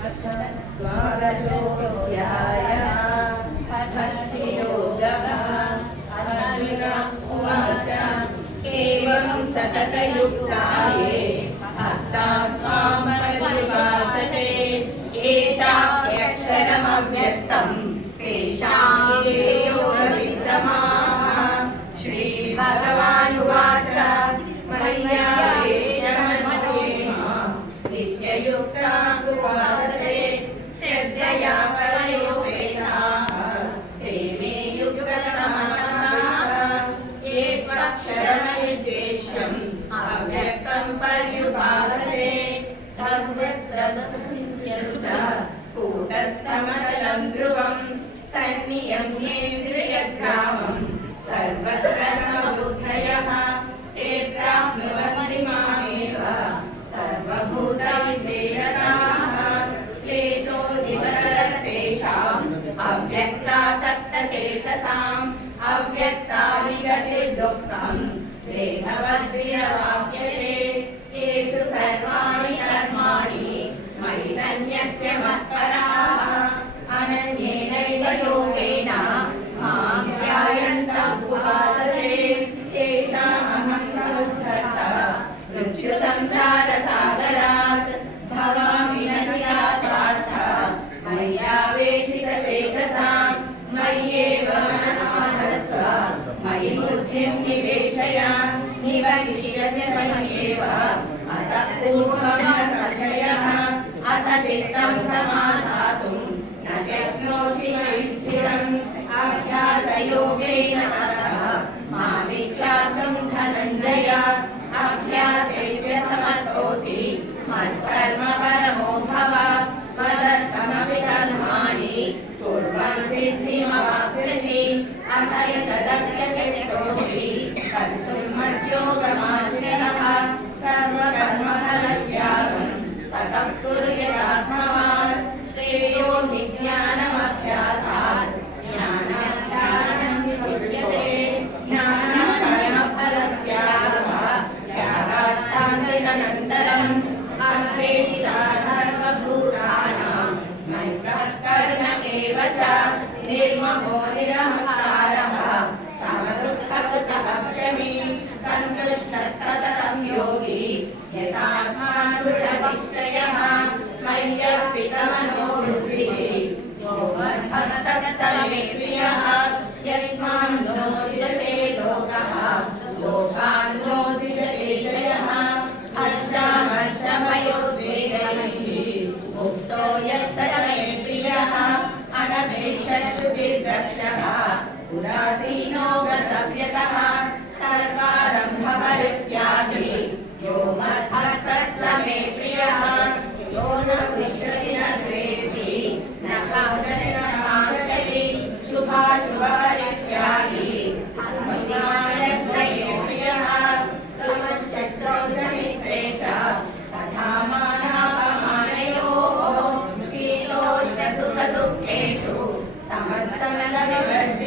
द्वादशोऽध्यायः भक्तियोगः। अर्जुन उवाच एवं सततयुक्ताये भक्ताः स्वामपर्युपासते ये चाप्यक्षरमव्यक्तं तेषां ये योगवित्तमाः। श्रीभगवानुवाच मय्यावेश्य मनो ये मां नित्ययुक्ताः उपासते श्रद्धया परयोपेताः ते मे युक्ततमः। ये त्वक्षरमनिर्देश्यम् अव्यक्तं पर्युपासते सर्वत्र गमचिन्त्यं च कूटस्थमचलं ध्रुवं सन्नियम्येन्द्रियग्रामं सर्वत्र समबुद्धयः ते प्राप्नुवन्ति मामेव सर्वभूतविधेयताः। क्लेशोऽधिकतरस्तेषाम् अव्यक्तासक्तचेतसाम् अव्यक्ता विगतिर्दुःखम् देहवद्विरवाप्यते। ये तु सर्वाणि कर्माणि मयि सन्न्यस्य मत्पराः अनन्येनैव योगेन मां ध्यायन्तम् उपासते तेषामहं समुद्धर्ता मृत्युसंसारसागरात् भवामि न चिरात् मय्यावेशितचेतसां मय्येव मनमाधस्व मयि बुद्धिं निवेशय निवशिष्यसि मय्येव अतः पूर्वं न संशयः अथ चित्तं समाधातुं न शक्नोषि मयि स्थिरम् अभ्यासयोगेन ततः मामिच्छातुं धनञ्जय अभ्यासेभ्यसमर्थोऽसि मत्कर्म परमो भव मदर्थमपि कर्माणि कुर्वन् सिद्धिमवाप्स्यसि अथ यतदग्र्यशक्तोऽसि कर्तुं मद्योगमाश्रयः सर्वकर्मफलत्यागं ततः कुरु यथात्मवान् श्रेयो हि ज्ञानमभ्यासात् ज्ञानाध्यानं विशिष्यते ज्ञानं कर्मफलत्यागः त्यागाच्छान्तिरनन्तरम् अन्वेषिता सर्वभूतानां मय्यः कर्म एव च निर्ममो निरहङ्कारः समदुःखसुखक्षमी सन्तुष्टः सततं योगी यथात्मा दृढनिश्चयः मय्यर्पितमनो बुद्धिः यो मद्भक्तः स मे प्रियः यस्मान् नो द्विजते लोकः लोकान् नो द्विजते जयः हर्षामर्षभयोद्वेगैः मुक्तो यः स मे प्रियः अनपेक्षः शुचिर्दक्षः उदासीनो गतव्यतः